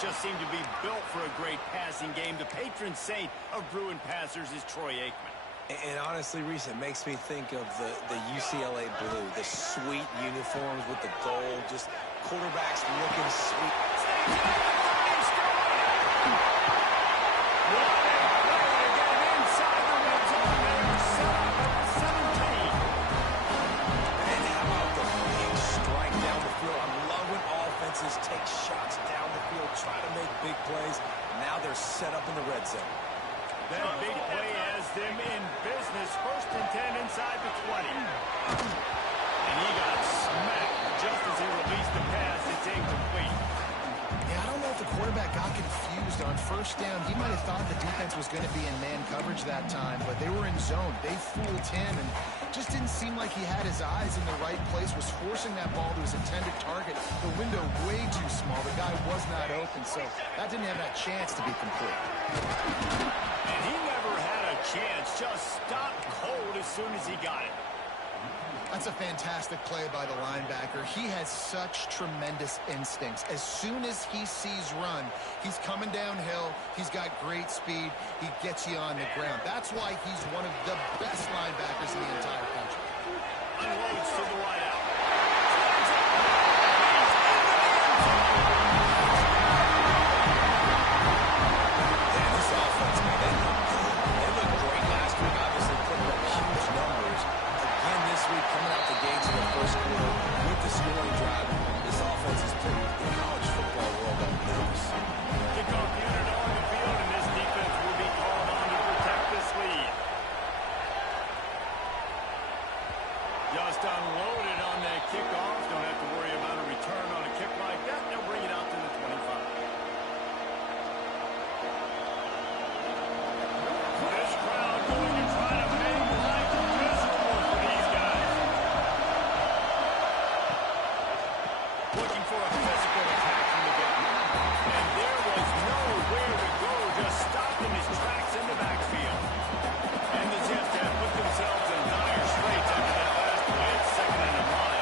just seem to be built for a great passing game. The patron saint of Bruin passers is Troy Aikman. And honestly, Reese, it makes me think of the UCLA blue, the sweet uniforms with the gold, just quarterbacks looking sweet. And how about the big strike down the field? I love when offenses take shots down the field, try to make big plays. Now they're set up in the red zone. That big play has them in business. 1st and 10 inside the 20. And he got smacked just as he released the pass. It's incomplete. Yeah, I don't know if the quarterback got confused on 1st down. He might have thought the defense was going to be in man coverage that time, but they were in zone. They fooled him and just didn't seem like he had his eyes in the right place, was forcing that ball to his intended target. The window way too small. The guy was not open, so that didn't have that chance to be complete. And he never had a chance, just stopped cold as soon as he got it. That's a fantastic play by the linebacker. He has such tremendous instincts. As soon as he sees run, he's coming downhill. He's got great speed. He gets you on the ground. That's why he's one of the best linebackers in the entire country. Unloads to the wideout. Coming out the gates in the 1st quarter with the scoring drive, this offense is putting the college football world on notice. Kickoff unit on the field, and this defense will be called on to protect this lead. Just unloaded on that kickoff. Don't have to worry about a return on a kick like that. They'll bring it out to the 25. This crowd going to try to make life miserable for these guys. Looking for a physical attack from the gun. And there was nowhere to go, just stopped in his tracks in the backfield. And the Jets have put themselves in dire straits after that last play at 2nd and 1.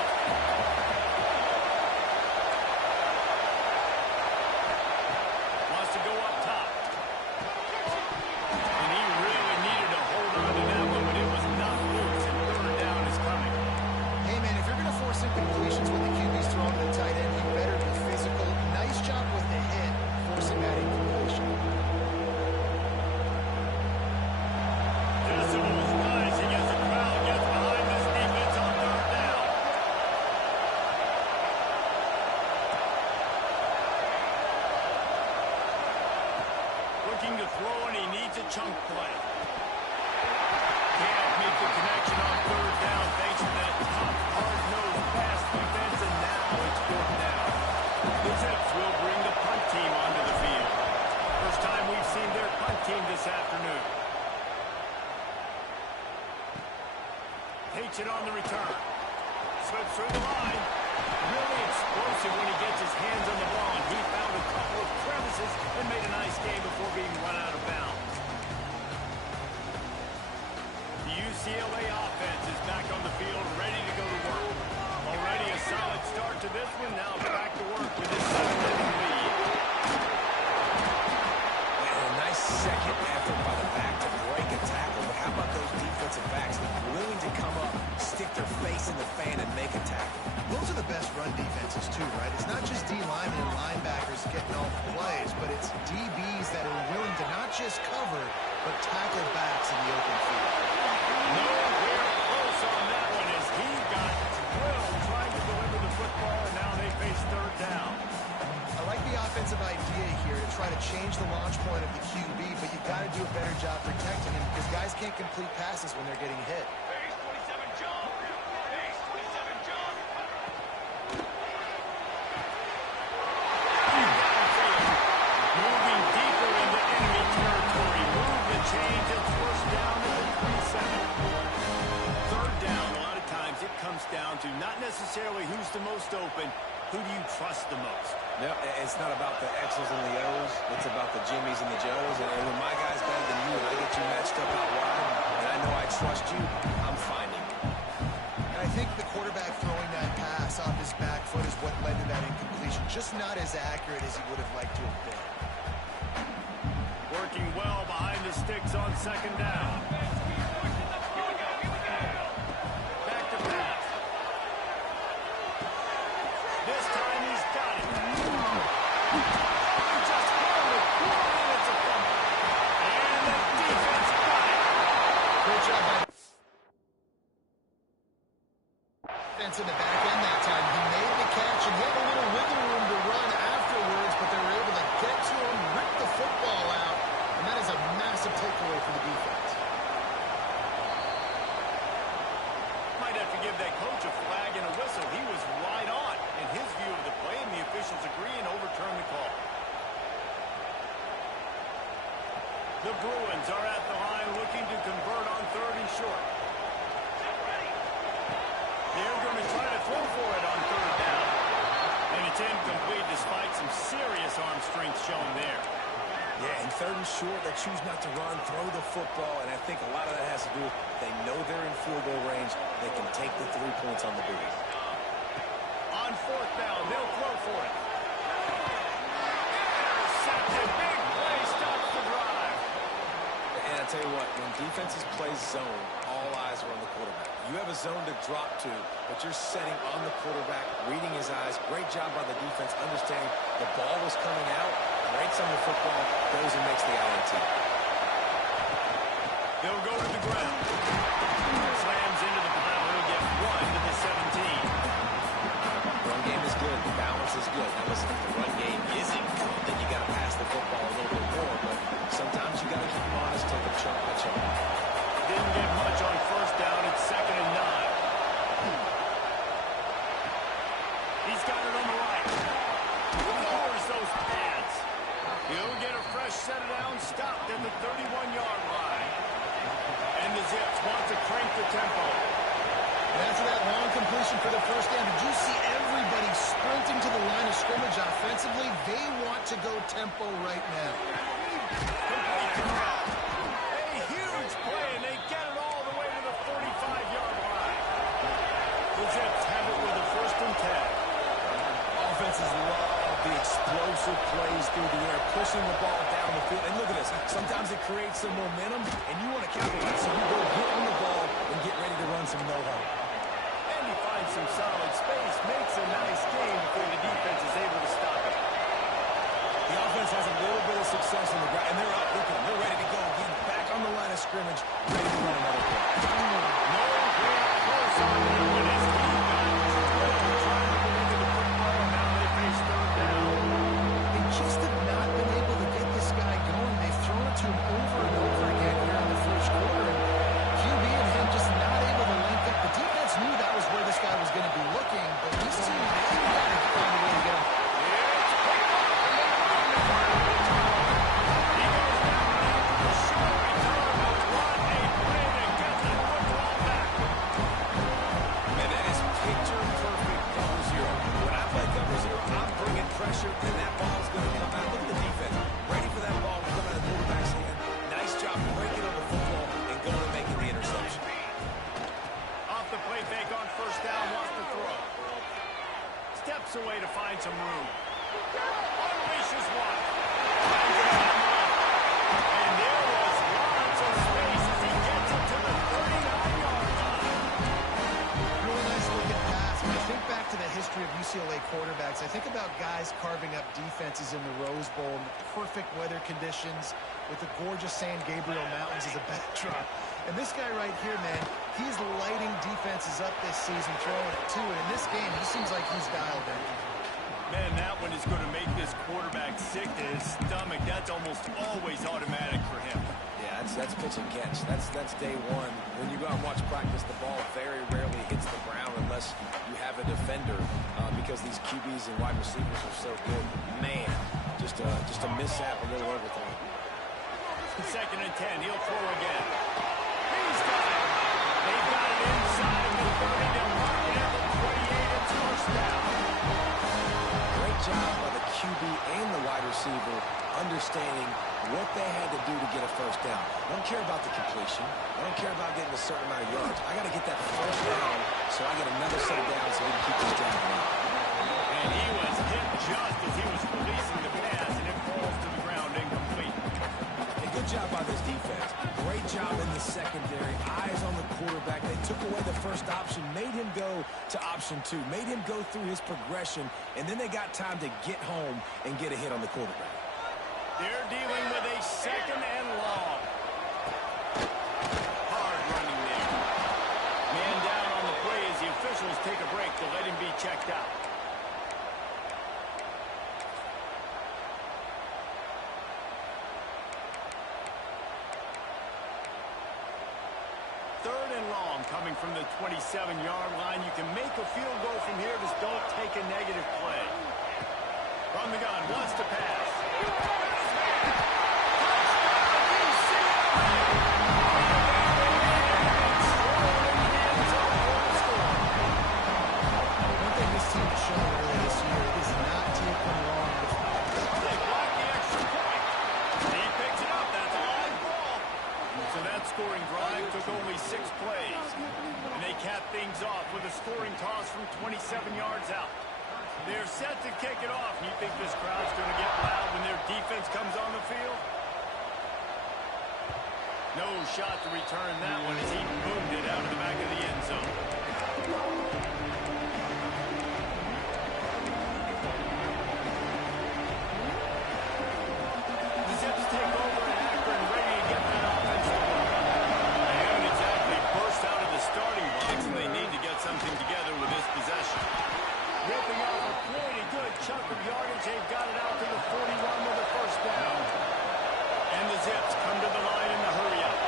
Wants to go up top. And he really needed to hold on to that one, but it was not loose, and 3rd down is coming. Hey, man, if you're going to force incompletions when the QB's throwing to the tight end, you better be physical. Nice job with the hit, forcing that incompletion. Decibels rising as the crowd gets behind this defense on 3rd down. Looking to throw, and he needs a chunk play. Can't make the connection on 3rd down thanks to that tough, hard-nosed pass defense, and now it's 4th down. The Jets will bring the punt team onto the field. First time we've seen their punt team this afternoon. Takes it on the return. Slips through the line. Really explosive when he gets his hands on the ball, and he found a couple of crevices and made a nice game before being run out of bounds. The UCLA offense is back on the field, ready to go to work. Already a solid start to this one. Now back to work with this 7-0 lead. And a nice second effort by the back to break a tackle. But how about those defensive backs willing to come up, stick their face in the fan, and make a tackle? Those are the best run defenses, too, right? It's not just D-linemen and linebackers getting all the plays, but it's DBs that are willing to not just cover, but tackle backs in the open field. Nowhere close on that one as he got drilled trying to deliver the football, and now they face 3rd down. I like the offensive idea here to try to change the launch point of the QB, but you've got to do a better job protecting him because guys can't complete passes when they're getting hit. Moving deeper into enemy territory. Move the change. It's 1st down at the 27. 3rd down, a lot of times it comes down to not necessarily who's the most open, who do you trust the most? No, it's not about the X's and the O's. It's about the Jimmys and the Joes. And when my guy's better than you, and I get you matched up out wide, and I know I trust you, I'm finding you. And I think the quarterback throwing that pass off his back foot is what led to that incompletion. just not as accurate as he would have liked to have been. Working well behind the sticks on second down. Back to pass. This time he's got it. He just held it. And it's a fumble. And the defense got it. Great job by defense in the back end that time. He made the catch and had a little wiggle room to run afterwards, but they were able to get to him, rip the football out, and that is a massive takeaway for the defense. Might have to give that coach a flag and a whistle. He was right on in his view of the play, and the officials agree and overturn the call. The Bruins are at the line looking to convert on 3rd and short. They're going to try to throw for it on 3rd down. And it's incomplete despite some serious arm strength shown there. Yeah, in 3rd and short, they choose not to run, throw the football, and I think a lot of that has to do with they know they're in field goal range. They can take the 3 points on the board. On 4th down, they'll throw for it. Intercepted. Big play stops the drive. And I tell you what, when defenses play zone, all eyes are on the quarterback. You have a zone to drop to, but you're setting on the quarterback, reading his eyes. Great job by the defense, understanding the ball was coming out, breaks on the football, goes and makes the INT. They'll go to the ground. Slams into the pile. He'll get 1 to the 17. Run game is good. The balance is good. Now listen, if the run game isn't good, then you got to pass the football a little bit more, but sometimes you got to keep them honest, take them chunk by chunk. Didn't get much on 1st down. It's 2nd and 9. He's got it on the right. Lowers those pads. He'll get a fresh set of downs, stopped at the 31-yard line. And the Zips want to crank the tempo. And after that long completion for the 1st down, did you see everybody sprinting to the line of scrimmage offensively? They want to go tempo right now. Complete to Brown. A huge play, and they get it all the way to the 45-yard line. The Zips have it with a 1st and 10. Offenses love the explosive plays through the air, pushing the ball down the field. And look at this. Sometimes it creates some momentum, and you want to capitalize. So you go get on the ball and get ready to run some no-huddle. And he finds some solid space, makes a nice game before the defense is able to stop it. The offense has a little bit of success on the ground, and they're out. Look at them. They're ready to go again. Back on the line of scrimmage, ready to run another play. No real close on that one as he got drilled trying to get into the football, and now they face 3rd down. They just have not been able to get this guy going. They've thrown it to him over and over again here in the 1st quarter. And QB and him just not able to link up. The defense knew that was where this guy was going to be looking, but these two, they got to find a way to get him. Pressure, and that ball's going to come out. Look at the defense. Ready for that ball to come out of the quarterback's hand. Nice job breaking on the football and going and making the interception. Off the play fake on 1st down, wants to throw. Steps away to find some room. Unleashes one. Finds it on the run. And there was lots of space as he gets it to the 39-yard line. Really nice looking pass. When I think back to the history of UCLA quarterbacks, I think about guys carving up defenses in the Rose Bowl in perfect weather conditions with the gorgeous San Gabriel Mountains as a backdrop. And this guy right here, man, he's lighting defenses up this season, throwing it too. And in this game, he seems like he's dialed in. Man, that one is going to make this quarterback sick to his stomach. That's almost always automatic for him. Yeah, that's pitch and catch. That's day one. When you go out and watch practice, the ball very rarely hits the ground unless you have a defender because these QBs and wide receivers are so good. Man, just a mishap, a little overthrow. 2nd and 10, he'll throw again. He's got it. They've got it inside the 30 to mark it at the 28. It's 1st down. Great job by the QB and the wide receiver understanding what they had to do to get a 1st down. I don't care about the completion. I don't care about getting a certain amount of yards. I got to get that 1st down so I get another set of downs so we can keep this drive going. And he was hit just as he was releasing the pass, and it falls to the ground incomplete. A good job by this defense. Great job in the secondary. Eyes on the quarterback. They took away the first option, made him go to option 2, made him go through his progression, and then they got time to get home and get a hit on the quarterback. They're dealing with a second and long. Hard running there. Man down on the play as the officials take a break to let him be checked out. Third and long coming from the 27-yard line. You can make a field goal from here, just don't take a negative play. From the gun, wants to pass. One thing this team has shown earlier this year is not taking long to They block the extra point. He picks it up. That's a live ball. So that scoring drive took only 6 plays. And they cap things off with a scoring toss from 27 yards out. They're set to kick it off. You think this crowd's going to get loud when their defense comes on the field? No shot to return that one as he boomed it out of the back of the end zone. The Zips take over at Akron, ready to get that offense going. They haven't exactly burst out of the starting blocks, and they need to get something together with this possession. Ripping off a pretty good chunk of yardage. They've got it out to the 41 with a first down. And the Zips come to the line in the hurry up.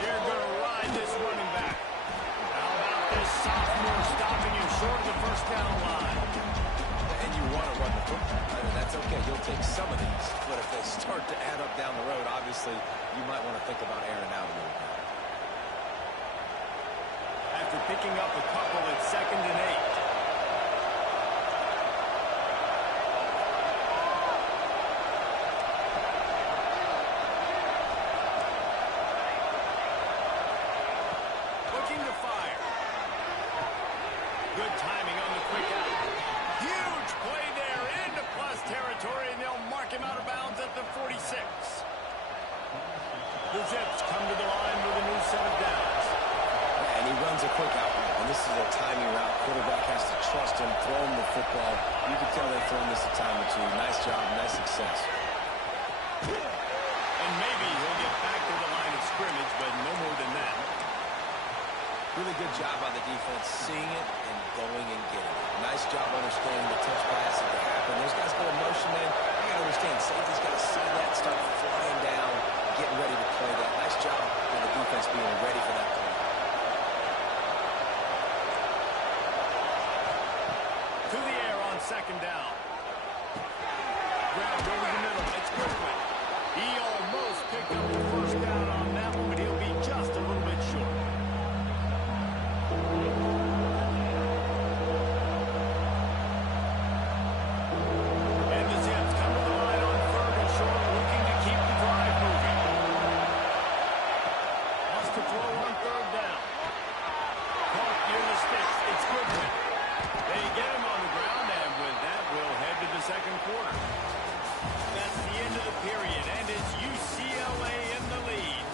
They're going to ride this running back. How about this sophomore stopping him short of the first down line? And you want to run the football. I mean, that's okay. You'll take some of these. But if they start to add up down the road, obviously, you might want to think about airing out a little bit. After picking up a couple at 2nd and 8. Looking to fire. Good timing on the quick out. Huge play there into plus territory, and they'll mark him out of bounds at the 46. The Zips come to the line with a new set of downs. And he runs a quick out route, and this is a timing route. Quarterback has to trust him, throw him the football. You can tell they've thrown this a time or two. Nice job, nice success. And maybe he'll get back to the line of scrimmage, but no more than that. Really good job by the defense, seeing it and going and getting it. Nice job understanding the touch pass that could happen. Those guys go in motion, man. You got to understand, safety's got to see that, start flying down, getting ready to play that. Nice job by the defense being ready for that play. To the air on 2nd down. Grabbed over the middle. It's Goodwin. He almost picked up the first down on that one, but he'll be just a little bit short. And the Zips come to the line on 3rd and short, looking to keep the drive moving. Wants to throw on 3rd down. Caught near the sticks. It's Goodwin. They get him on the ground, and with that, we'll head to the 2nd quarter. That's the end of the period, and it's UCLA in the lead.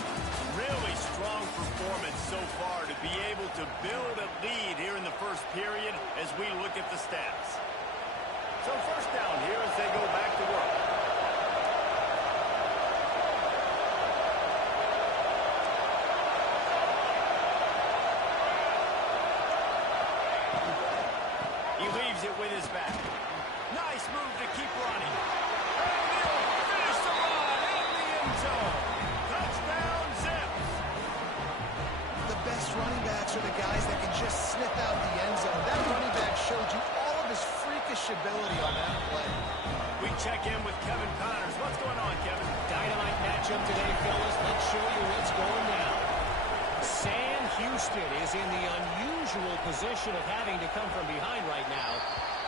Really strong performance so far to be able to build a lead here in the first period as we look at the stats. So first down here as they go back to work. He leaves it with his back. Nice move to keep running. And he'll finish the run in the end zone. Touchdown, Zips. The best running backs are the guys that can just sniff out the end zone. That running back showed you all of his freakish ability on that play. We check in with Kevin Connors. What's going on, Kevin? Dynamite matchup today, fellas. Let's show you what's going down. Sam Houston is in the unusual position of having to come from behind right now,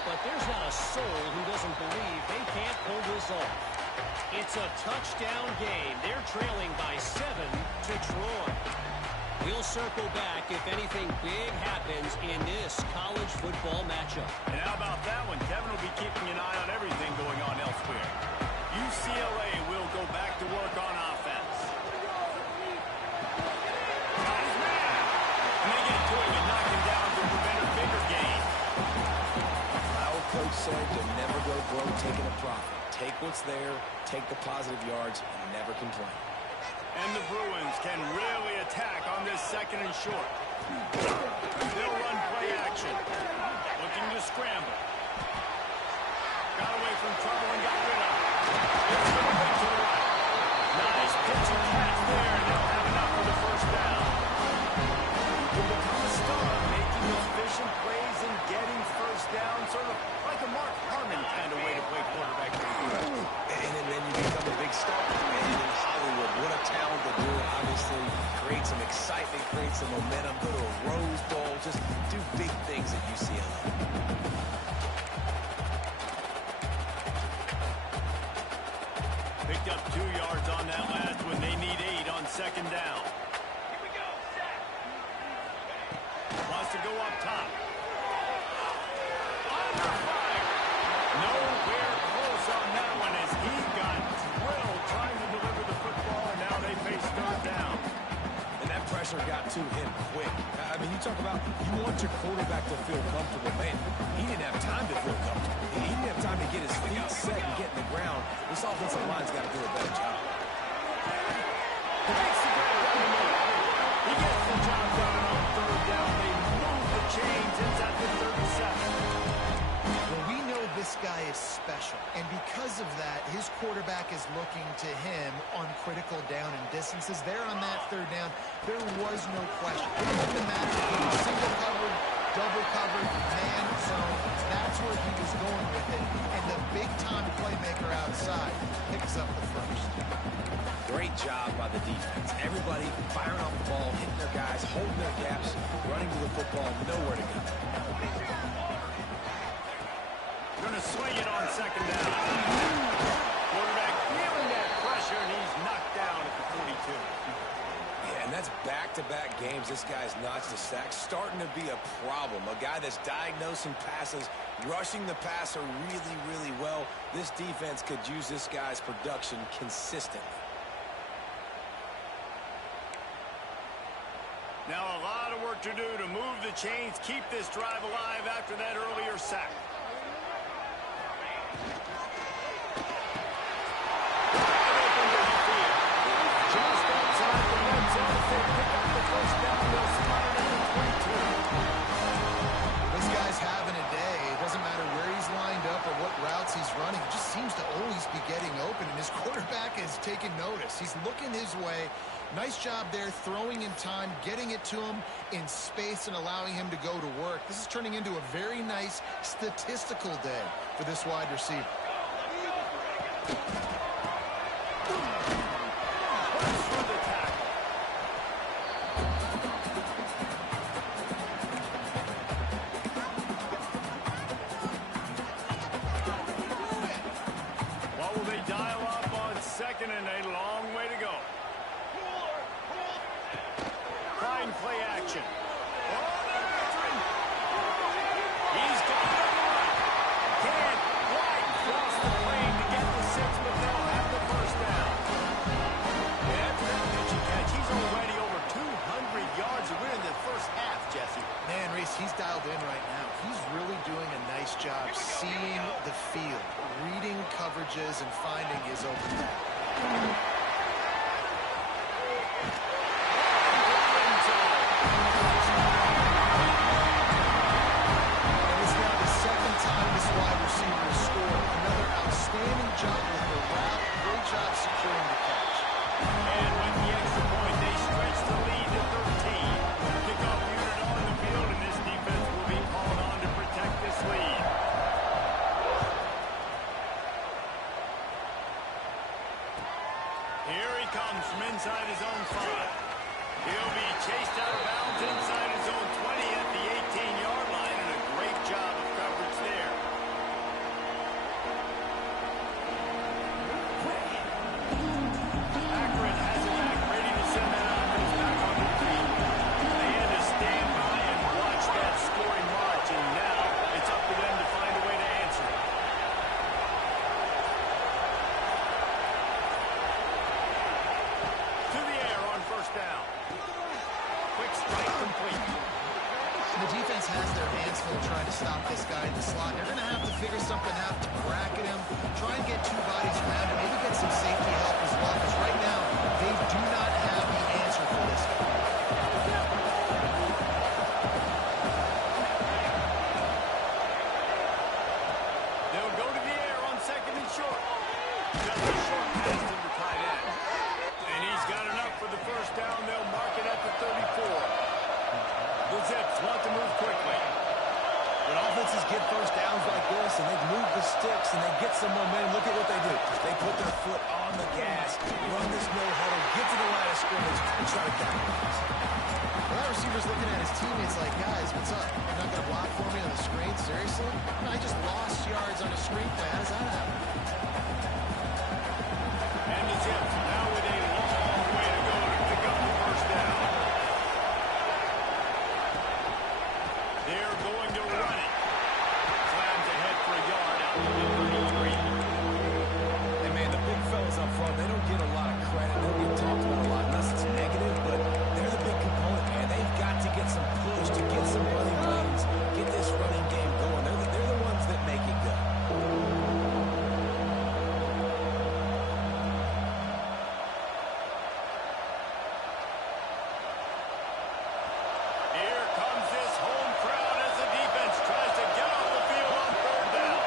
but there's not a soul who doesn't believe they can't pull this off. It's a touchdown game. They're trailing by 7 to Troy. He'll circle back if anything big happens in this college football matchup. And how about that one? Kevin will be keeping an eye on everything going on elsewhere. UCLA will go back to work on offense. Got his man. And they get to him and knock him down to prevent a bigger gain. Our coach said to never go broke taking a profit. Take what's there, take the positive yards, and never complain. And the Bruins can really attack on this second and short. They'll run play action. Looking to scramble. Got away from trouble and got rid of it. It's going to to the right. Nice pitch and catch there. And they'll have enough for the first down. You can become a star making efficient plays and getting first down. Sort of like a Mark Harmon kind of way to play quarterback. And then you become a big star. And in Hollywood, what a talent to do it. Obviously, create some excitement, create some momentum, go to a Rose Bowl, just do big things at UCLA. Picked up 2 yards on that last one. They need 8 on second down. Here we go. Wants to go up top. Under fire. Nowhere close on that one as he got drilled trying to deliver the football, and now they face third down. And that pressure got to him quick. I mean, you talk about you want your quarterback to feel comfortable. Man, he didn't have time to feel comfortable. He didn't have time to get his feet set and get in the ground. This offensive line's got to do a better job. He makes the grab down the middle. He gets the job done on third down. They move the chains inside the 37. Well, we know this guy is special, and because of that, his quarterback is looking to him on critical down and distances. There on that third down, there was no question. It didn't matter if he was single covered, double covered, man zone. That's where he was going with it, and the big-time playmaker outside picks up the first. Great job by the defense. Everybody firing off the ball, hitting their guys, holding their gaps, running to the football, nowhere to go. Going to swing it on second down. Quarterback feeling that pressure, and he's knocked down at the 42. Yeah, and that's back-to-back games. This guy's notched a sack, starting to be a problem. A guy that's diagnosing passes, rushing the passer really, really well. This defense could use this guy's production consistently. Now a lot of work to do to move the chains, keep this drive alive after that earlier sack. Just outside the red zone, if they pick up the first down, they'll spot it at the 22. This guy's having a day. It doesn't matter where he's lined up or what routes he's running. He just seems to always be getting open, and his quarterback is taking notice. He's looking his way. Nice job there, throwing in time, getting it to him in space and allowing him to go to work. This is turning into a very nice statistical day for this wide receiver. Through the tackle. What will they dial up on second and a long way to go? Fine play action. Oh, they're after him. He's got it on the right. Can't quite cross the plane to get the 6, but they'll have the first down. And after that pitch and catch, he's already over 200 yards. We're in the first half, Jesse. Man, Reese, he's dialed in right now. He's really doing a nice job seeing the field, reading coverages, and finding his open man. It's now the second time this wide receiver has scored. Another outstanding job with the route. Great job securing the catch. And with the extra point, they stretch the lead to 13. Kickoff unit on the field, and this defense will be called on to protect this lead. stop this guy in the slot. They're going to have to figure something out to bracket him, try and get two bodies around him, maybe get some safety help as well, because right now they do not have the answer for this guy. They'll go to the air on second and short. Just a short pass to the tight end. And he's got enough for the first down. They'll mark it at the 34. The Zips want to move quickly. When offenses get first downs like this and they move the sticks and they get some momentum, look at what they do. They put their foot on the gas, run this no huddle, get to the line of scrimmage, and try to capitalize. Well, that receiver's looking at his teammates like, guys, what's up? You're not going to block for me on the screen? Seriously? No, I just lost yards on a screen play. How does that happen? And the Zips now with a long way to go to pick up the first down. They're going to run it. Slams ahead for a yard out to the 33. And man, the big fellas up front, they don't get a lot of credit. They don't get talked about a lot unless it's negative, but they're the big component, man. They've got to get some push to get some running lanes, get this running game going. They're the ones that make it go. Here comes this home crowd as the defense tries to get off the field on third down.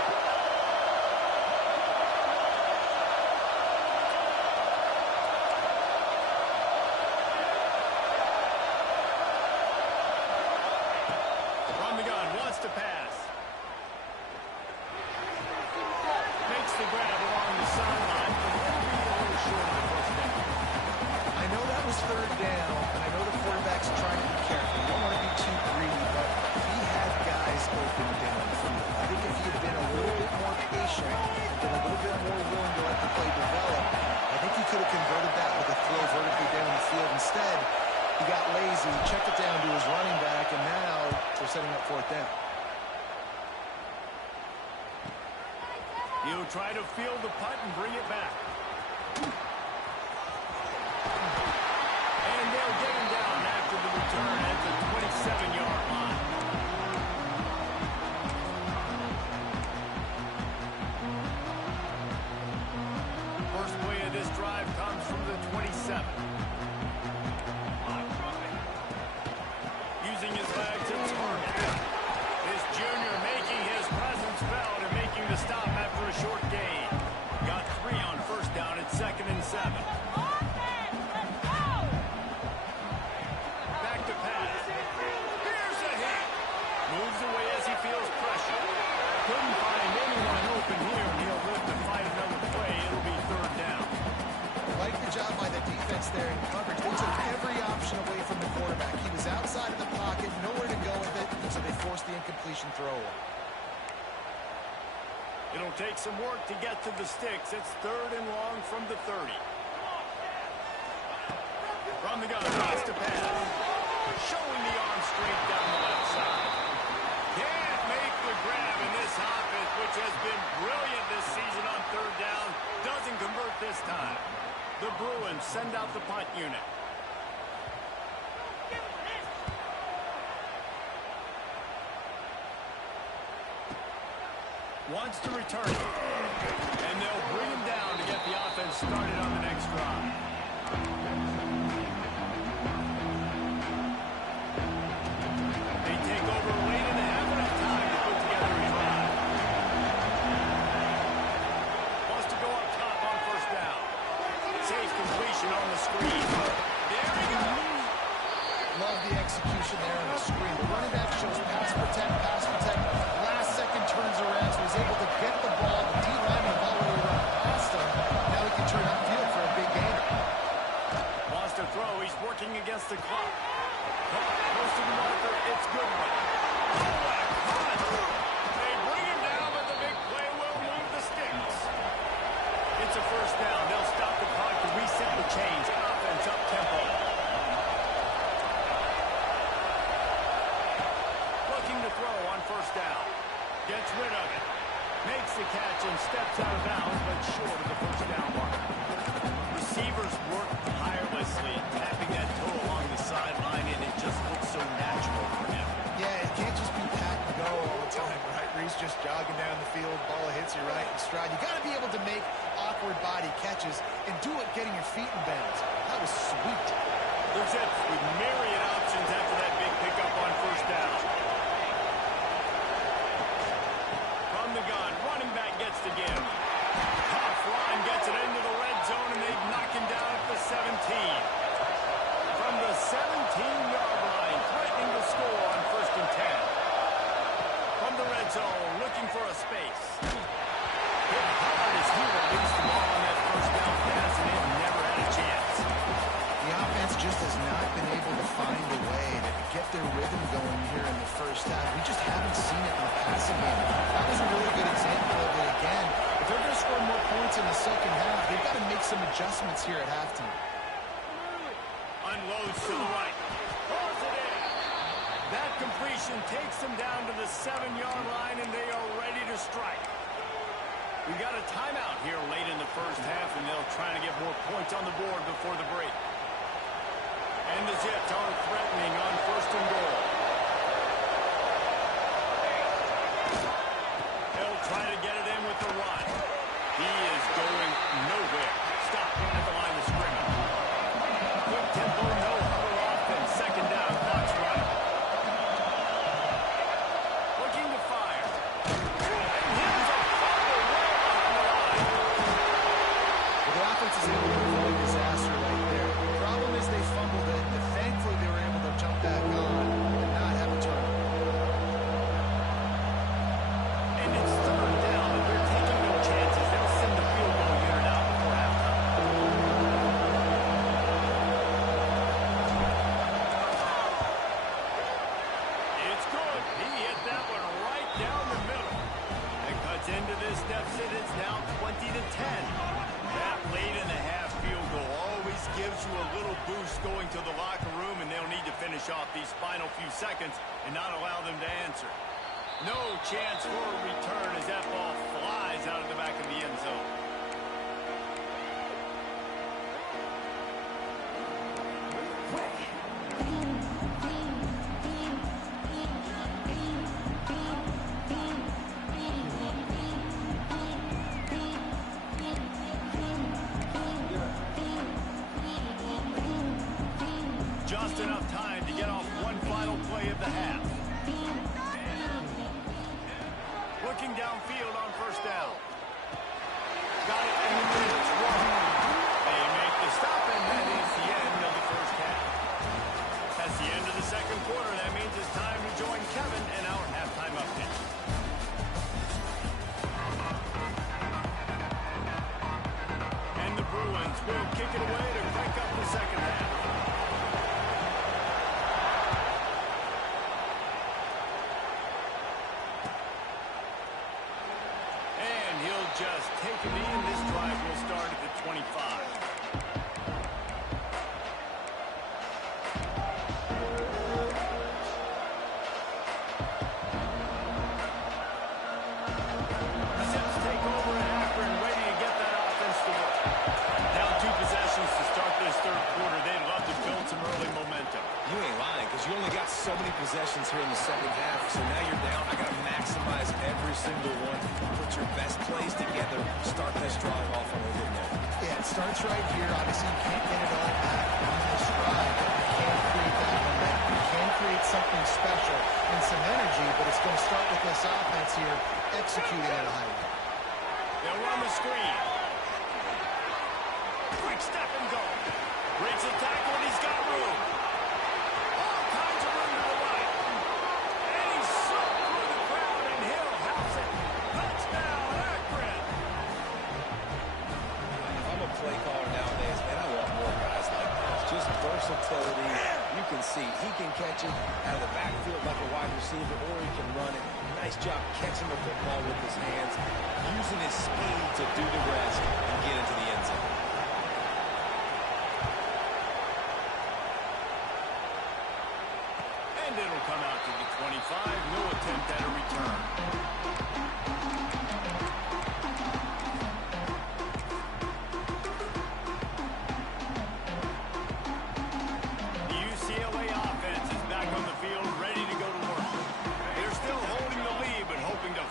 From the gun, wants to pass. Makes the grab along the sideline, but will be a little short of the first down. I know that was third down, and I know the quarterback's trying to be careful. You don't want to be too greedy, but he had guys open downfield. I think if he had been a little bit more patient, been a little bit more willing to let the play develop, I think he could have converted that with a throw vertically down the field. Instead, he got lazy, checked it down to his running back, and now they're setting up fourth down. He'll try to field the punt and bring it back. And they'll get him down after the return at the 27-yard line. First play of this drive comes from the 27. Using his legs to target. This junior making his presence felt and making the stop after a short gain. Got 3 on first down at 2nd and 7. Back to pass. Here's a hit. Moves away as he feels pressure. Couldn't find anyone open here, and he'll live to fight another play. It'll be third down. Like the job by the defense there in coverage. They took every option away from the quarterback. He was outside of the pocket, nowhere to go with it, so they forced the incompletion throw. It'll take some work to get to the sticks. It's third and long from the 30. From the gun, tries to pass. Showing the arm straight down the left side. Can't make the grab in this offense, which has been brilliant this season on third down. Doesn't convert this time. The Bruins send out the punt unit. Wants to return it. And they'll bring him down to get the offense started on the next drive. They take over late and have enough time to put together a drive. Wants to go up top on first down. Safe completion on the screen. There he goes. Love the execution there on the screen. The running back shows pass protect, pass protect. Last second turns around, so he's able to get the ball. The D-lineman already run past him. Now he can turn upfield for a big gainer. Wants to throw. He's working against the clock. Close to the marker. It's Goodwin. Oh, what a punt. They bring him down, but the big play will move the sticks. It's a first down. They'll stop the clock to reset the chains. Offense up tempo. Looking to throw on first down. Gets rid of it. Makes the catch and steps out of bounds, but short of the first down mark. Receivers work tirelessly, tapping that toe along the sideline, and it just looks so natural for him. Yeah, it can't just be pat and go all the time. he's just jogging down the field, ball hits you right in stride. You got to be able to make awkward body catches and do it getting your feet in bounds. That was sweet. The Jets with myriad options after that big pickup on first down. From the gun, running back gets the give. Tough line gets it into the red zone, and they knock him down at the 17. From the 17-yard line, threatening to score on 1st and 10. From the red zone, looking for a space. Hit hard as he released the ball on that first down pass, and it never had a chance. The offense just has not been able to find a way to get their rhythm going here in the first half. We just haven't seen it in the passing game. That was a really good example of it again. If they're going to score more points in the second half, they've got to make some adjustments here at halftime. Unloads to the right. Pulls it in. That completion takes them down to the 7-yard line, and they are ready to strike. We got a timeout here late in the first half, and they'll try to get more points on the board before the break. And the Jets are threatening on 1st and goal. They'll try to get it in with the run. He is going nowhere. Stop at the line of scrimmage. Quick tempo, no huddle offense. 2nd down, clock's running. Looking to fire. And here's a fumble way on the line. Well, the offense is able to avoid disaster right there. The problem is they fumbled it, but thankfully they were able to jump back on and not have a turnover. And it's 3rd down, and they're taking no chances. They'll send the field goal unit out before halftime. It's good. He hit that one right down the middle. It cuts into this deficit. It's now 20-10. That late in the half field goal always gives you a little boost going to the locker room, and they'll need to finish off these final few seconds and not allow them to answer. No chance for a return as that ball flies out of the back of the end zone. Just enough time to get off one final play of the half. Looking downfield on 1st down. Got it in the middle. It's wrong. They make the stop, and that is the end of the first half. That's the end of the 2nd quarter. That means it's time to join Kevin and our halftime update. And the Bruins will kick it away to crank up the 2nd half. Just take a knee, and this drive will start at the 25. The Zips take over at Akron, ready to get that offense to work. Down 2 possessions to start this 3rd quarter. They'd love to build some early momentum. You ain't lying, because you only got so many possessions here in the 2nd half, so now you're down. I got to maximize every single one. Put your best plays together. Start this drive off on a good note. Yeah, it starts right here. Obviously, you can't get it all back on this drive, but you can create that momentum. You can create something special and some energy, but it's going to start with this offense here executing at a high rate. They'll run the screen. Quick step and go. Breaks the tackle, and he's got room. All kinds of room to the right. And he's slipped through the crowd, and Hill house it. Touchdown, Akron. If I'm a play caller nowadays, man, I want more guys like this. Just versatility. You can see he can catch it out of the backfield like a wide receiver, or he can run it. Nice job catching the football with his hands, using his speed to do the rest and get into the end zone. And it'll come out to the 25. No attempt at a return. The UCLA offense is back on the field, ready to go to work. They're still holding the lead, but hoping to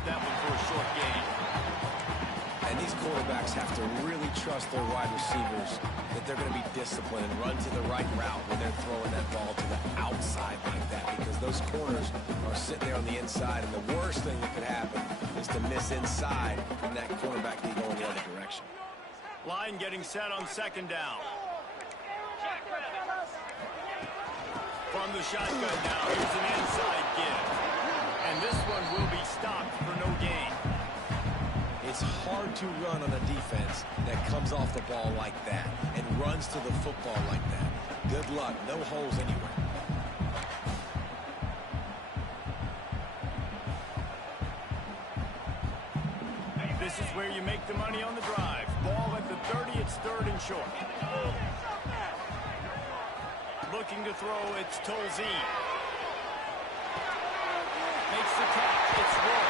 stop that one for a short gain. And these quarterbacks have to really trust their wide receivers that they're going to be disciplined and run to the right route when they're throwing that ball to the outside like that, because those corners are sitting there on the inside, and the worst thing that could happen is to miss inside and that cornerback be going the other direction. Line getting set on second down. From the shotgun now, here's an inside give. And this one will be stopped for no gain. It's hard to run on a defense that comes off the ball like that and runs to the football like that. Good luck. No holes anywhere. This is where you make the money on the drive. Ball at the 30, it's third and short. Looking to throw, it's Tolzien. Makes the catch, it's Roy.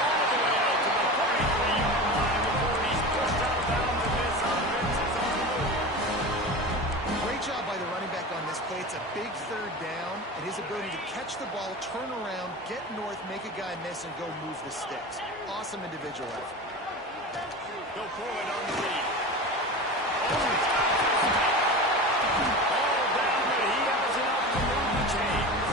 All the way out to the 43-yard line before he's pushed out of bounds, and this offense is on the move. Great job by the running back on this play. It's a big third down, and his ability to catch the ball, turn around, get north, make a guy miss, and go move the sticks. Awesome individual effort. He'll pull it on the lead. All down, but he has enough to move the chains.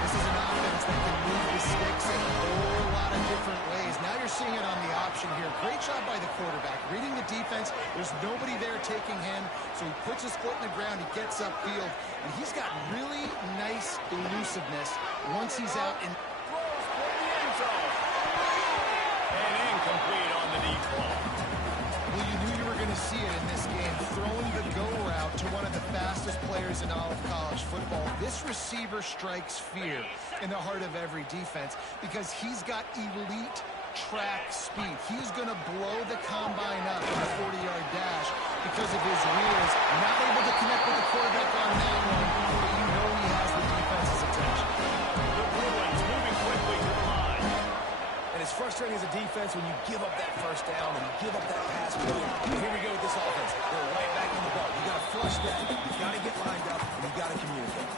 This is an offense that can move the sticks in a whole lot of different ways. Now you're seeing it on the option here. Great job by the quarterback. Reading the defense, there's nobody there taking him, so he puts his foot in the ground, he gets upfield, and he's got really nice elusiveness once he's out in. Throws for the end zone. And incomplete on the deep ball. Well, you knew you were going to see it in this game. Throwing the go route to one of the fastest players in all of college football. This receiver strikes fear in the heart of every defense because he's got elite track speed. He's going to blow the combine up in the 40-yard dash because of his wheels. Not able to connect with the quarterback on that one, but you know he has the defense's attention. The Bruins moving quickly to the line. And it's frustrating as a defense when you give up that first down and you give up that pass play. Here we go with this offense. They're right back on the ball. You got to flush that. You got to get lined up, and you got to communicate.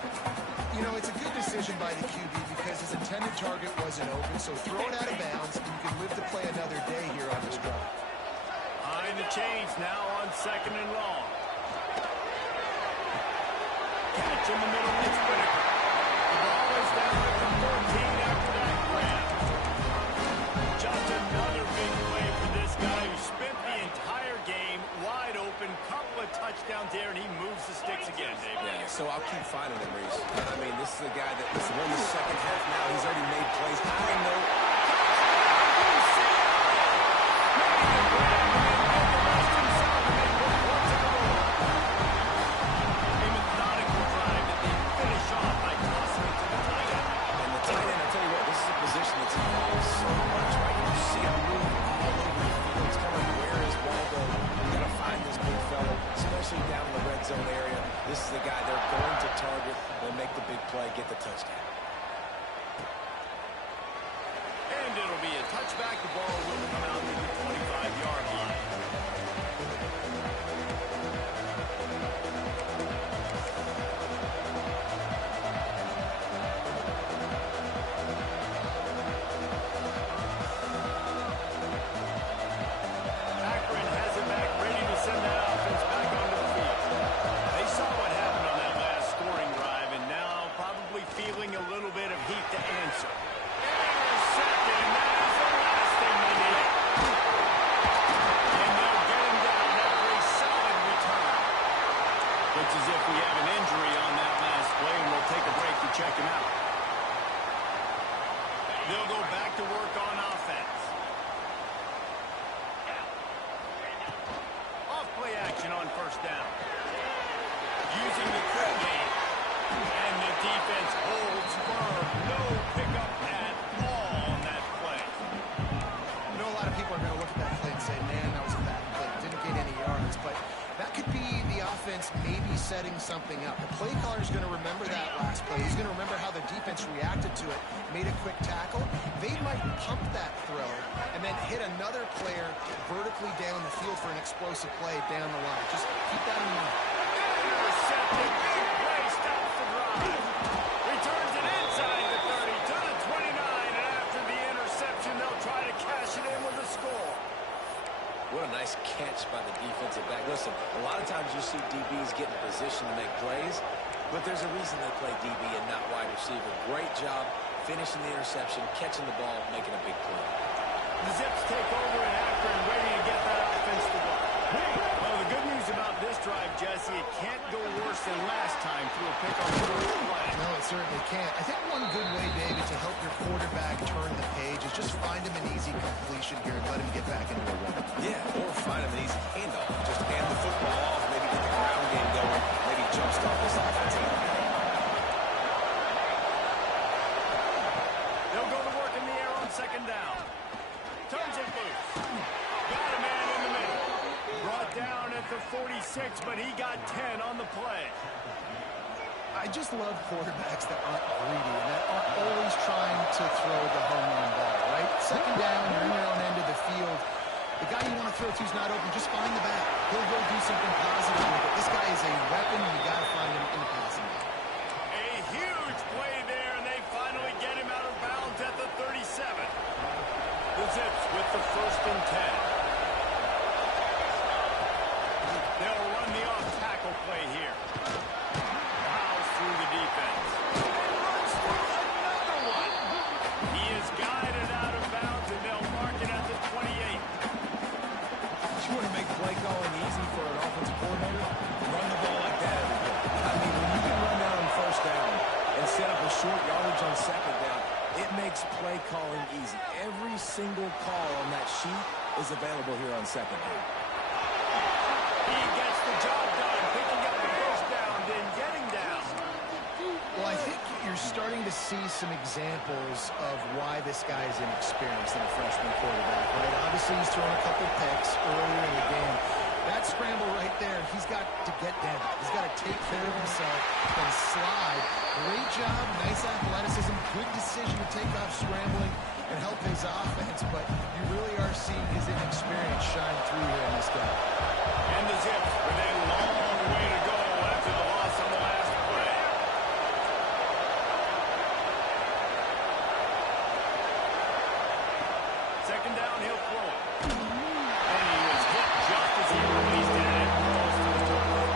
You know, it's a good decision by the QB because his intended target wasn't open, so throw it out of bounds, and you can live to play another day here on this drive. Behind the chains now on second and long. Catch in the middle, it's Whitaker. The ball is down at the 14 after that grab. Just another big play for this guy who spent the entire game wide open. Couple of touchdowns there, and he moves the sticks again, David. Yeah, so I'll keep finding him, Reese. I mean, this is a guy that's won the second half now. He's already made plays. I know. A methodical drive that they finish off by tossing it to the tight end. And the tight end, I tell you what, this is a position that's evolved so much, right? You see him move all over the field. It's kind of like, where is Waldo? You got to find this big fellow, especially down in the red zone area. This is the guy they're going to target. They'll make the big play, get the touchdown. And it'll be a touchback. The ball will come out to the 25-yard line. Akron has it back, ready to send that offense back onto the field. They saw what happened on that last scoring drive, and now probably feeling a little bit of heat to answer. Intercepted, and that is the last thing they need. And they'll get him down after a solid return. Looks as if we have an injury on that last play, and we'll take a break to check him out. They'll go back to work on offense. Off-play action on first down. Using the quick game. And the defense holds firm. No pickup at all on that play. I know a lot of people are going to look at that play and say, man, that was a bad play. Didn't get any yards, but that could be the offense maybe setting something up. The play caller is going to remember that last play. He's going to remember how the defense reacted to it, made a quick tackle. They might pump that throw and then hit another player vertically down the field for an explosive play down the line. Just keep that in mind. Intercepted. Big play stops the drive. Returns it inside the 30 to the 29, you see DBs get in position to make plays, but there's a reason they play DB and not wide receiver. Great job finishing the interception, catching the ball, making a big play. The Zips take over and after and ready to get that offense to work. Well, the good news about this drive, Jesse, it can't go worse than last time through a pick on the first play. No, it certainly can't. I think one good way, David, to help your quarterback turn the page is just find him an easy completion here and let him get back into a run. Yeah, or find him an easy handoff. Just hand the football off, maybe get the ground game going, maybe jumpstart this offensive line. They'll go to work in the air on second down. Turns it loose. Got a man in the middle. Brought down at the 46, but he got 10 on the play. I just love quarterbacks that aren't greedy and that aren't always trying to throw the home run ball, right? Second down, you're in your own end of the field. The guy you want to throw to is not open. Just find the back. He'll go do something positive with it. This guy is a weapon, and you got to find him in the passing game. A huge play there, and they finally get him out of bounds at the 37. The Zips with the 1st and 10. They'll run the off-tackle play here. Fouls through the defense. And runs through another one. He is guided out of bounds, and they'll mark it at the 28. You want to make play calling easy for an offensive coordinator? Run the ball like that every day. I mean, when you can run down on first down and set up a short yardage on second down, it makes play calling easy. Every single call on that sheet is available here on second down. He gets the job done, picking up the first down, then getting down. Well, I think you're starting to see some examples of why this guy is inexperienced in a freshman quarterback, right? Obviously, he's thrown a couple picks earlier in the game. That scramble right there, he's got to get down. He's got to take care of himself and slide. Great job, nice athleticism, good decision to take off scrambling and help his offense, but you really are seeing his inexperience shine through here in this guy. And the Zips with a long way to go after the loss on the last play. Second down, he'll throw it. And he was hit just as he released it and close to the target.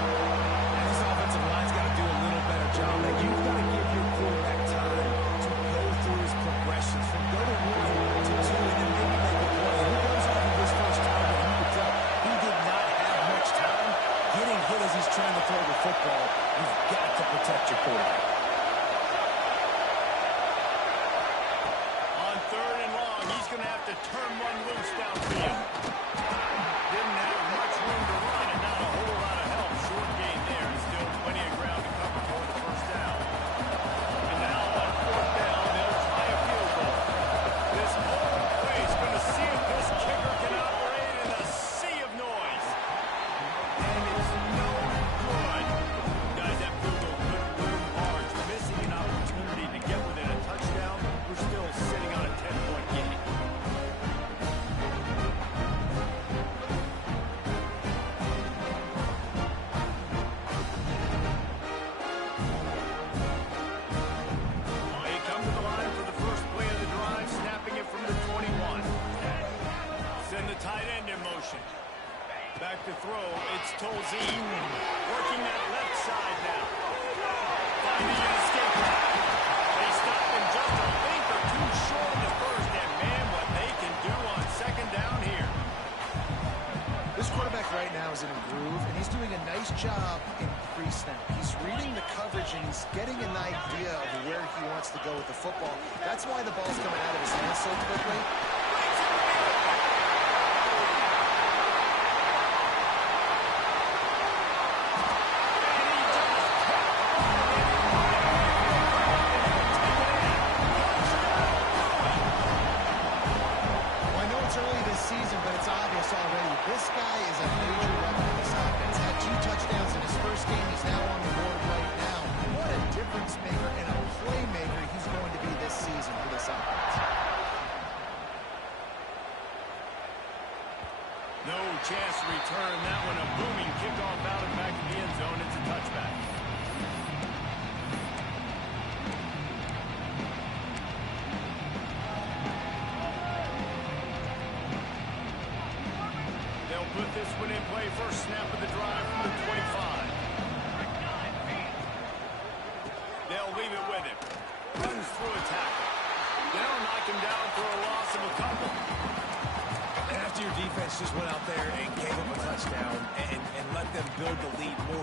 And this offensive line's got to do a little better job. Now, you've got to give your quarterback time to go through his progressions from go to 1 to 2 and then maybe make a play. And he goes off of his first target. You can tell he did not have much time getting hit as he's trying to throw the football. You've got to protect your quarterback. On 3rd and long, he's going to have to turn one loose downfield. Didn't have much room to run and not a whole lot of help. Short gain there and still plenty of ground to cover for the first down. And now on 4th down, they'll try a field goal. This whole place is going to see if this kicker can operate in a sea of noise. And it's no good. Guys, that field goal could loom large. Missing an opportunity to get within a touchdown. We're still sitting on a 10-point game. They come to the line for the first play of the drive, snapping it from the 21. Send the tight end in motion. Back to throw, it's Tolzien. Working that left side now. Finding an escape route. They stop him just a length or two short of the first, and man, what they can do on second down here. This quarterback right now is in a groove, and he's doing a nice job in pre-snap. He's reading the coverage, and he's getting an idea of where he wants to go with the football. That's why the ball's coming out of his hands so quickly. Well, I know it's early this season, but it's obvious already. This guy is a major weapon in this offense. Had 2 touchdowns in his first game. He's now on the board right now. What a difference maker and a playmaker he's going to be this season for this offense.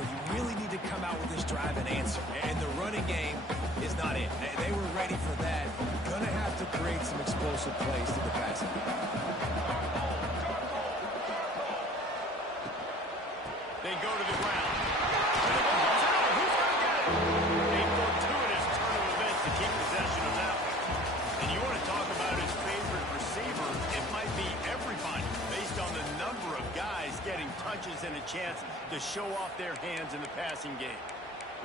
before, you really need to come out with this drive and answer. And the running game is not it. They were ready for that. Going to have to create some explosive plays to the passing game. They go to the ground. And the ball's out. Who's going to get it? A fortuitous turn of events to keep possession of that one. And you want to talk about his favorite receiver, it might be everybody, based on the number of guys getting touches and a chance to show off their hands in the passing game.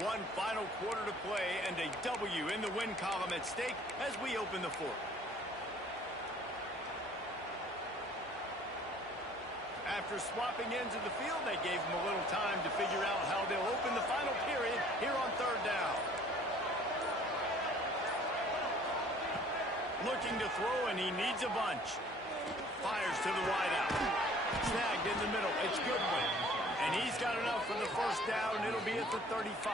One final quarter to play and a W in the win column at stake as we open the fourth. After swapping ends of the field, they gave him a little time to figure out how they'll open the final period here on third down. Looking to throw, and he needs a bunch. Fires to the wideout. Snagged in the middle. It's Goodwin. And he's got enough for the first down. It'll be at the 35.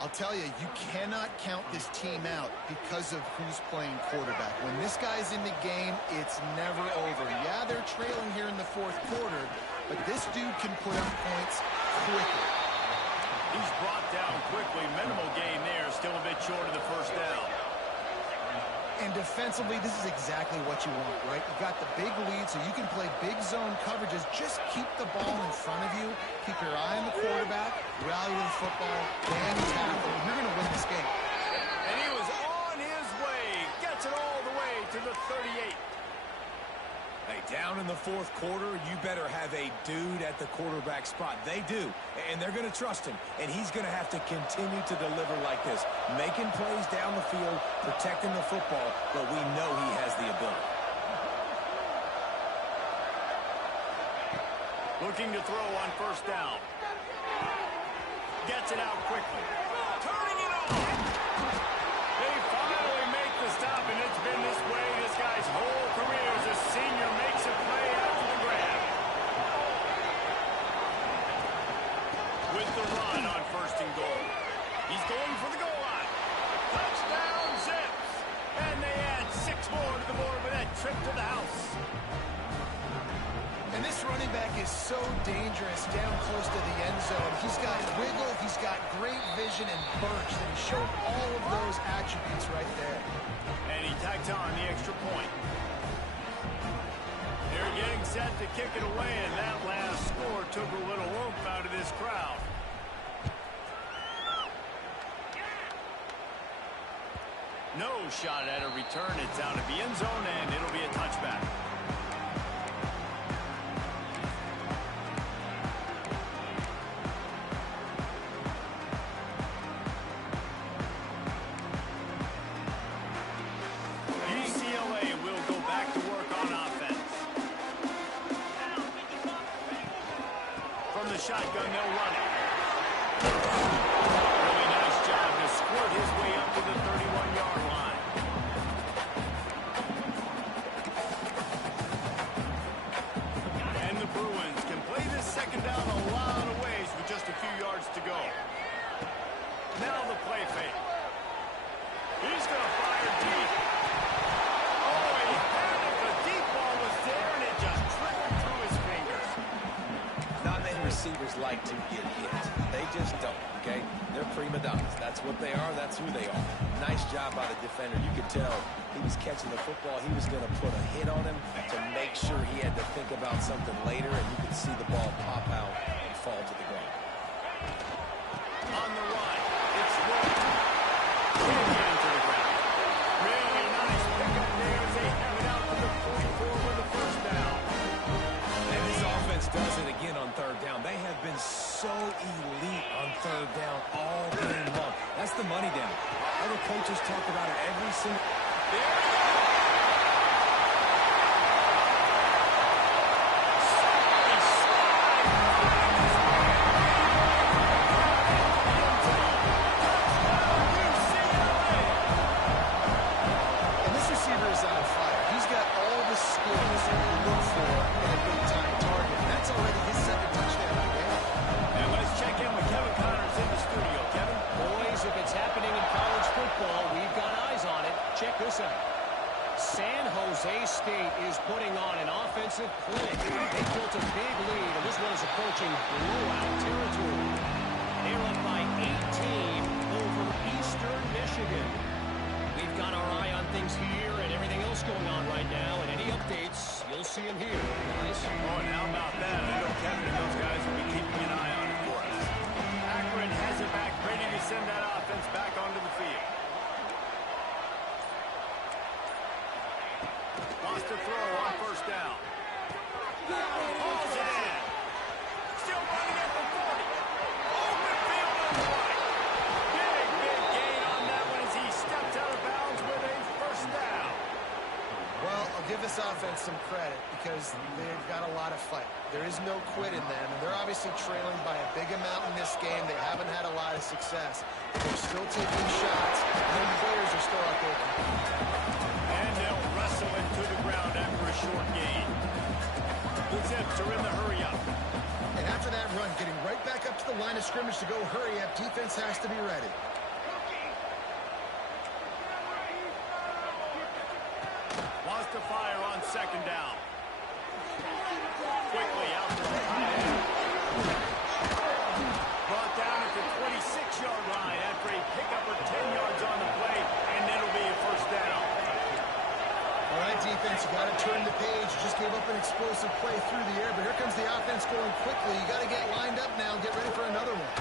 I'll tell you, you cannot count this team out because of who's playing quarterback. When this guy's in the game, it's never over. Yeah, they're trailing here in the fourth quarter, but this dude can put up points quickly. He's brought down quickly. Minimal gain there. Still a bit short of the first down. And defensively, this is exactly what you want, right? You got the big lead, so you can play big zone coverages. Just keep the ball in front of you. Keep your eye on the quarterback. Rally with the football. Bang tackle. You're going to win this game. And he was on his way. Gets it all the way to the 38. Hey, down in the fourth quarter, you better have a dude at the quarterback spot. They do, and they're going to trust him, and he's going to have to continue to deliver like this, making plays down the field, protecting the football, but we know he has the ability. Looking to throw on first down. Gets it out quickly. Turning it on. They finally make the stop, and it's been this way this guy's whole career as a senior makes a play after the grab. With the run on first and goal. He's going for the goal line. Touchdown Zips. And they add 6 more to the board with that trip to the house. And this running back is so dangerous down close to the end zone. He's got wiggle, he's got great vision and burst, and he showed all of those attributes right there. And he tacked on the extra point. They're getting set to kick it away, and that last score took a little oomph out of this crowd. No shot at a return. It's out of the end zone, and it'll be a touchback. Shotgun, they'll run it. Really nice job to squirt his way up to the 31-yard line. And the Bruins can play this second down a lot of ways with just a few yards to go. Now the play fake. He's going to fire deep. Oh, he had it. The deep ball was there, and it just trickled through his fingers. Not many receivers like to get hit. They just don't, okay? They're prima donnas. That's what they are. That's who they are. Nice job by the defender. You could tell he was catching the football. He was going to put a hit on him to make sure he had to think about something later, and you could see the ball pop out and fall to the ground. On the run, it's Roy. Can't get into the ground. Really nice pickup there as they have it out to the 44 with the first down. And this offense does it again on third down. They have been so elite on third down all game long. That's the money down. Other coaches talk about it every single... There we go. San Jose State is putting on an offensive clinic. They built a big lead, and this one is approaching blowout territory. They're up by 18 over Eastern Michigan. We've got our eye on things here and everything else going on right now, and any updates, you'll see them here. Oh, and how about that? I know Kevin and those guys will be keeping an eye on it for us. Akron has it back, ready to send that offense back onto the field. Wants to throw on first down. Hauls it in. Still running at the 40. Open field on the right. Big gain on that one as he stepped out of bounds with a first down. Well, I'll give this offense some credit because they've got a lot of fight. There is no quit in them, and they're obviously trailing by a big amount in this game. They haven't had a lot of success. They're still taking shots, and the players are still out there competing. And they'll wrestle into the ground after a short gain. The Zips are in the hurry-up. And after that run, getting right back up to the line of scrimmage to go hurry up, defense has to be ready. Wants to fire on second down. Quickly out to the high end. Brought down at the 26-yard line after a pickup of 10 yards on the play, and it'll be a first down. All right, defense, you got to turn the page. You just gave up an explosive play through the air, but here comes the offense going quickly. You got to get lined up now. Get ready for another one.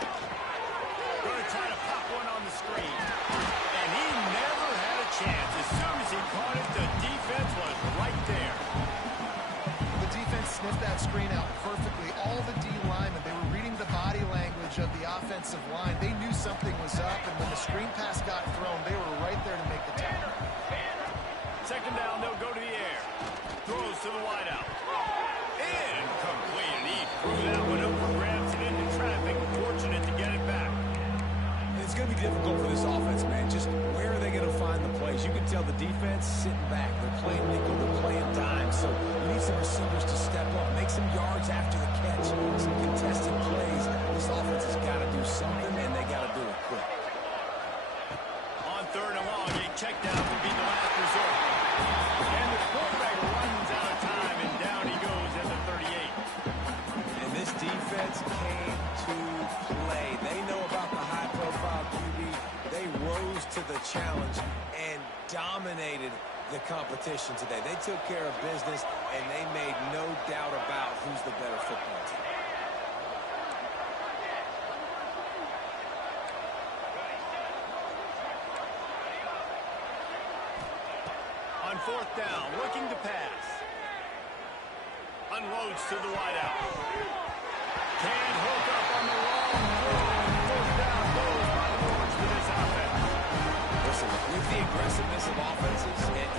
Going to try to pop one on the screen. And he never had a chance. As soon as he caught it, the defense was right there. The defense sniffed that screen out perfectly. All the D linemen, they were reading the body language of the offensive line. They knew something was up, and when the screen pass got thrown, they were right there to make the tackle. Second down, they'll go to the air. Throws to the wideout. Incomplete. And he threw that one up for grabs and into traffic. Fortunate to get it back. It's going to be difficult for this offense, man. Just where are they going to find the plays? You can tell the defense sitting back. They're playing nickel. They're playing dime. So you need some receivers to step up, make some yards after the catch, some contested plays. This offense has got to do something, and they got to do it quick. On third and long, a check down would be the last resort. And the quarterback runs out of time, and down he goes at the 38. And this defense came to play. They know about the high-profile QB. They rose to the challenge and dominated the competition today. They took care of business, and they made no doubt about who's the better football team. On fourth down, looking to pass. Unloads to the wideout. Can't hook up on the long throw. Fourth down goes by the boards for this offense. Listen, with the aggressiveness of offenses and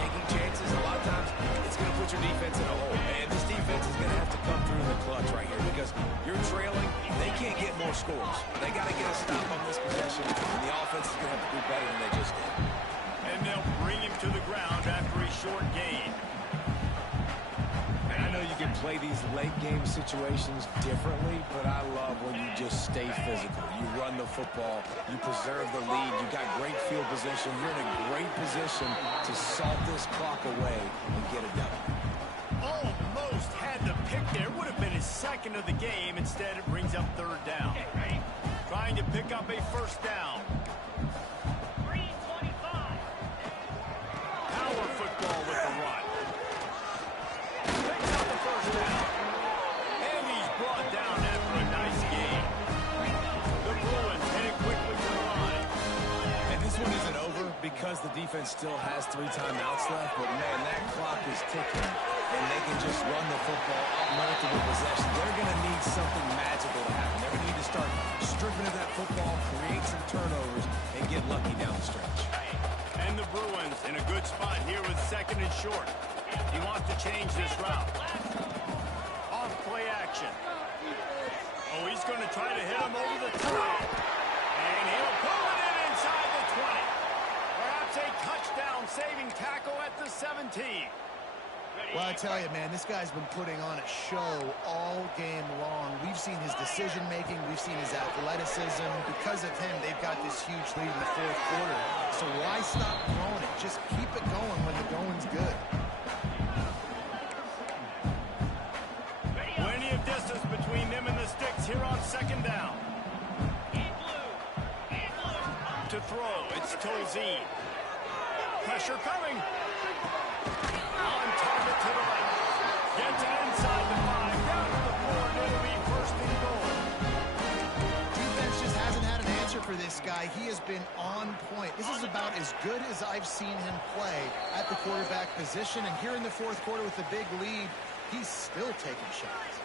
taking chances, a lot of times it's going to put your defense in a hole. And this defense is going to have to come through in the clutch right here because you're trailing. They can't get more scores. They got to get a stop on this possession, and the offense is going to have to do better than they just did. And they'll bring him to the ground after a short gain. And I know you can play these late game situations differently, but I love when you just stay physical. You run the football, you preserve the lead, you got great field position, you're in a great position to salt this clock away and get it done. Almost had the pick there. Would have been his second of the game. Instead, it brings up third down. Trying to pick up a first down. Power football with the run. Picks up the first down. And he's brought down after a nice gain. The Bruins headed quickly to the line. And this one isn't over because the defense still has 3 timeouts left, but man, that clock is ticking, and they can just run the football up multiple possessions. They're going to need something magical to happen. They're going to need to start stripping of that football, create some turnovers, and get lucky down the stretch. And the Bruins in a good spot here with second and short. He wants to change this route. Off play action. Oh, he's going to try to hit him over the top. And he'll pull it in inside the 20. Perhaps a touchdown-saving tackle at the 17. Well, I tell you, man, this guy's been putting on a show all game long. We've seen his decision-making. We've seen his athleticism. Because of him, they've got this huge lead in the fourth quarter. So why stop throwing it? Just keep it going when the going's good. Plenty of distance between second down. To throw, it's Tolzien. Pressure coming. On target to the left. Gets it inside the 5. Down to the 4. It'll be first and goal. Defense just hasn't had an answer for this guy. He has been on point. This is about as good as I've seen him play at the quarterback position. And here in the fourth quarter with a big lead, he's still taking shots.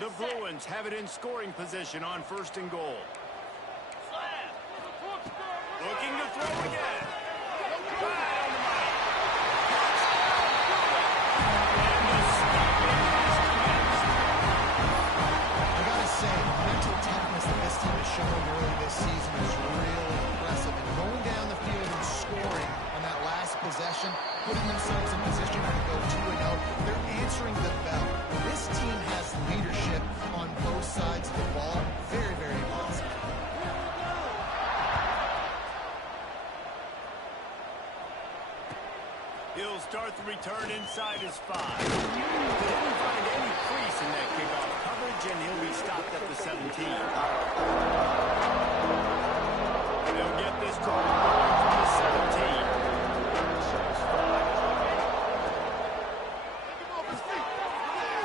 The Bruins have it in scoring position on first and goal. Looking to throw again. Right on the money. And the stopping has commenced. I gotta say, the mental toughness that this team has shown early this season is really impressive. And going down the field and scoring on that last possession, putting themselves in position to go 2-0, they're answering the bell. This team has leadership on both sides of the ball. Very, very impressive. He'll start the return inside his 5. Didn't find any crease in that kickoff coverage, and he'll be stopped at the 17. They'll get this drive going from the 17.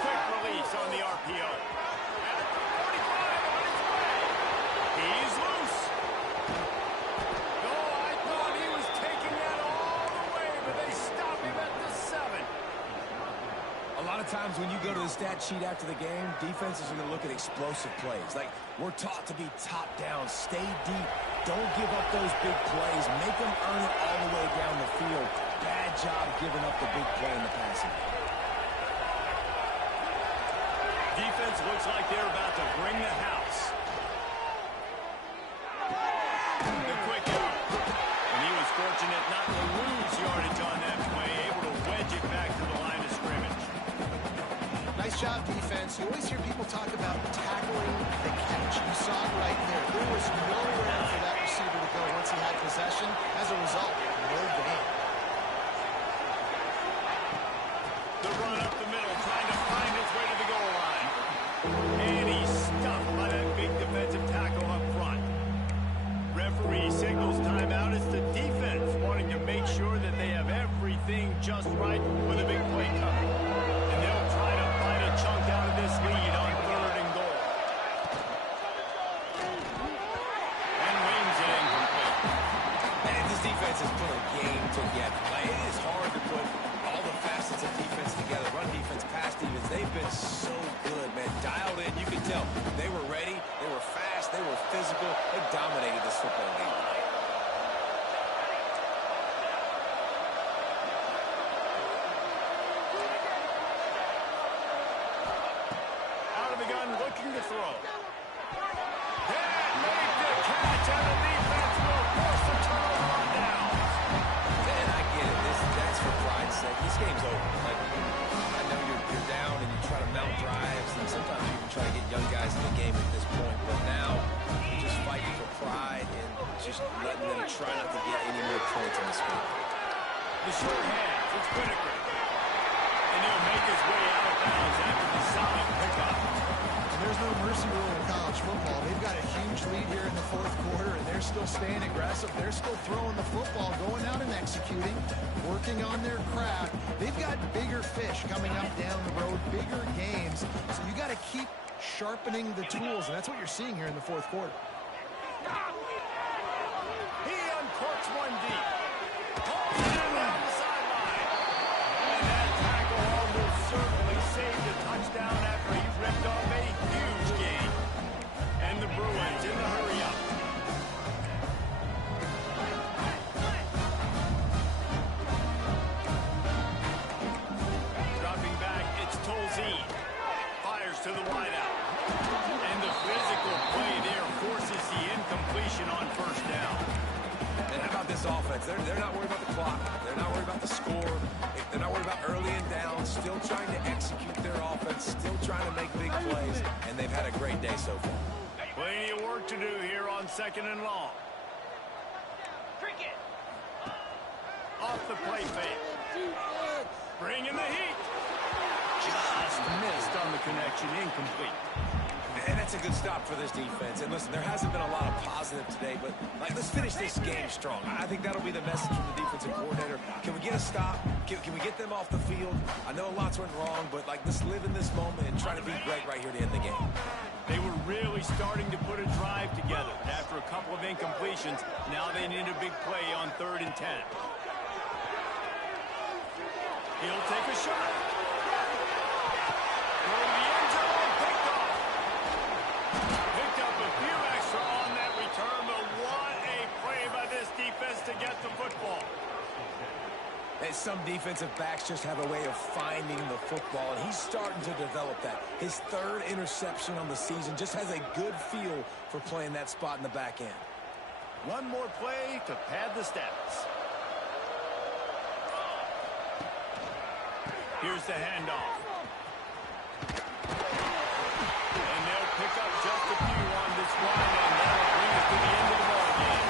Quick release on the RPO. At the 45 on his way. He's loose. Oh, I thought he was taking that all the way, but they stop him at the 7. A lot of times when you go to the stat sheet after the game, defenses are going to look at explosive plays. Like, we're taught to be top down, stay deep, don't give up those big plays, make them earn it all the way down the field. Bad job giving up the big play in the passing. Defense looks like they're about to bring the house. The quick out. And he was fortunate not to lose yardage on that play, able to wedge it back to the line of scrimmage. Nice job, defense. You always hear people talk about tackling the catch. You saw it right there. There was nowhere for that receiver to go once he had possession. As a result, no gain. The run up the middle, trying to find his way to the goal line. And he's stuffed by that big defensive tackle up front. Referee signals timeout. It's the defense wanting to make sure that they have everything just right with a big play coming. And they'll try to bite a chunk out of this lead on third and goal. And wings it incomplete. And this defense has put a game together. Like, it is hard to put all the facets of defense together. Run defense, pass defense. They've been so good, man. Dialed in. You can tell they were ready. They were fast. They were physical. They dominated this football game tonight. Out of the gun, looking to throw. That made the catch, and the defense will force the turnover on down. And I get it. That's for pride's sake. This game's over. Like, I know you're down and you try to mount drives, and sometimes you even try to get young guys in the game at this point. But now you're just fighting for pride and just letting them try not to get any more points in this game. The short hands, it's Whitaker. And he'll make his way out of bounds after the solid pickup. And there's no mercy rule in college football. They've got a huge lead here in the fourth quarter, and they're still staying aggressive. They're still throwing the football, going out and executing, working on their craft. They've got bigger fish coming up down the road, bigger games. So you got to keep sharpening the tools, and that's what you're seeing here in the fourth quarter. He uncorks one deep. Pulls it in down the sideline. And that tackle almost certainly saved a touchdown after he ripped off a huge gain. And the Bruins in the hurry up. Dropping back, it's Tolzien. Fires to the wideout. And the physical play there forces the incompletion on first down. And how about this offense? They're not worried about the clock. They're not worried about the score. They're not worried about early and down. Still trying to execute their offense. Still trying to make big plays. And they've had a great day so far. Plenty of work to do here on 2nd and long. Off the play fake. Bring in the heat. Just missed on the connection. Incomplete. And that's a good stop for this defense. And listen, there hasn't been a lot of positive today, but let's finish this game strong. I think that'll be the message from the defensive coordinator. Can we get a stop? Can we get them off the field? I know lots went wrong, but let's live in this moment and try to be great right here to end the game. They were really starting to put a drive together. After a couple of incompletions, now they need a big play on 3rd and 10. He'll take a shot. Through the end zone, picked off. Picked up a few extra on that return, but what a play by this defense to get the football. And some defensive backs just have a way of finding the football, and he's starting to develop that. His 3rd interception on the season just has a good feel for playing that spot in the back end. One more play to pad the stats. Here's the handoff. And they'll pick up just a few on this one, and that'll bring us to the end of the ball game.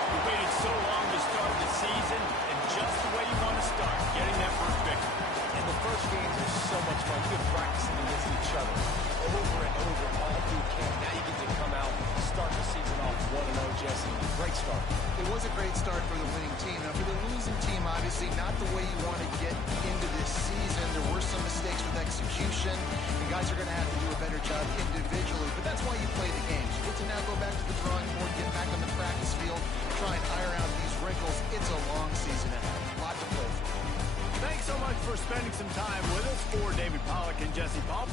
We waited so long to start the season, and just the way you want to start, getting that first victory. And the first games are so much fun. You're practicing against each other over and over all through camp. Now you get to come out and start the season off 1-0, Jesse. Great start. It was a great start for the winning team. Now, for the losing team, obviously not the way you want to get into this season. There were some mistakes with execution. The guys are going to have to do a better job individually, but that's why you play the games. You get to now go back to the drawing board, get back on the practice field, try and iron out these wrinkles. It's a long season ahead. A lot to play for. Thanks so much for spending some time with us. For David Pollack and Jesse Paul.